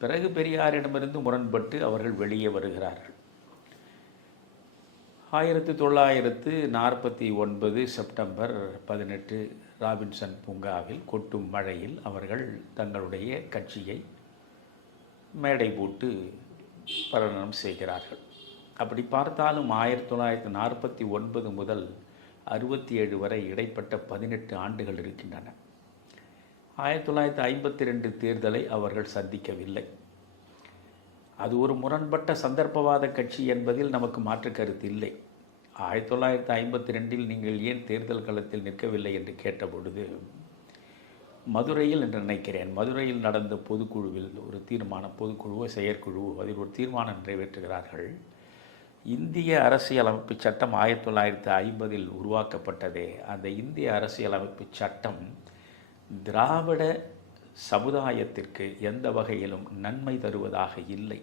பிறகு பெரியாரிடமிருந்து முரண்பட்டு அவர்கள் வெளியே வருகிறார்கள். ஆயிரத்தி தொள்ளாயிரத்து நாற்பத்தி ஒன்பது செப்டம்பர் பதினெட்டு ராபின்சன் பூங்காவில் கொட்டும் மழையில் அவர்கள் தங்களுடைய கட்சியை மேடை போட்டு பிரகடனம் செய்கிறார்கள். அப்படி பார்த்தாலும் ஆயிரத்தி தொள்ளாயிரத்தி நாற்பத்தி ஒன்பது முதல் அறுபத்தி ஏழு வரை இடைப்பட்ட பதினெட்டு ஆண்டுகள் இருக்கின்றன. ஆயிரத்தி தொள்ளாயிரத்தி ஐம்பத்தி ரெண்டு தேர்தலை அவர்கள் சந்திக்கவில்லை. அது ஒரு முரண்பட்ட சந்தர்ப்பவாத கட்சி என்பதில் நமக்கு மாற்று கருத்து இல்லை. ஆயிரத்தி தொள்ளாயிரத்தி ஐம்பத்தி ரெண்டில் நீங்கள் ஏன் தேர்தல் களத்தில் நிற்கவில்லை என்று கேட்டபொழுது மதுரையில் என்று நினைக்கிறேன் மதுரையில் நடந்த பொதுக்குழுவில் ஒரு தீர்மானம் பொதுக்குழுவோ செயற்குழுவோ அதில் ஒரு தீர்மானம் நிறைவேற்றுகிறார்கள். இந்திய அரசியலமைப்பு சட்டம் ஆயிரத்தி தொள்ளாயிரத்தி ஐம்பதில் உருவாக்கப்பட்டதே. அந்த இந்திய அரசியலமைப்பு சட்டம் திராவிட சமுதாயத்திற்கு எந்த வகையிலும் நன்மை தருவதாக இல்லை.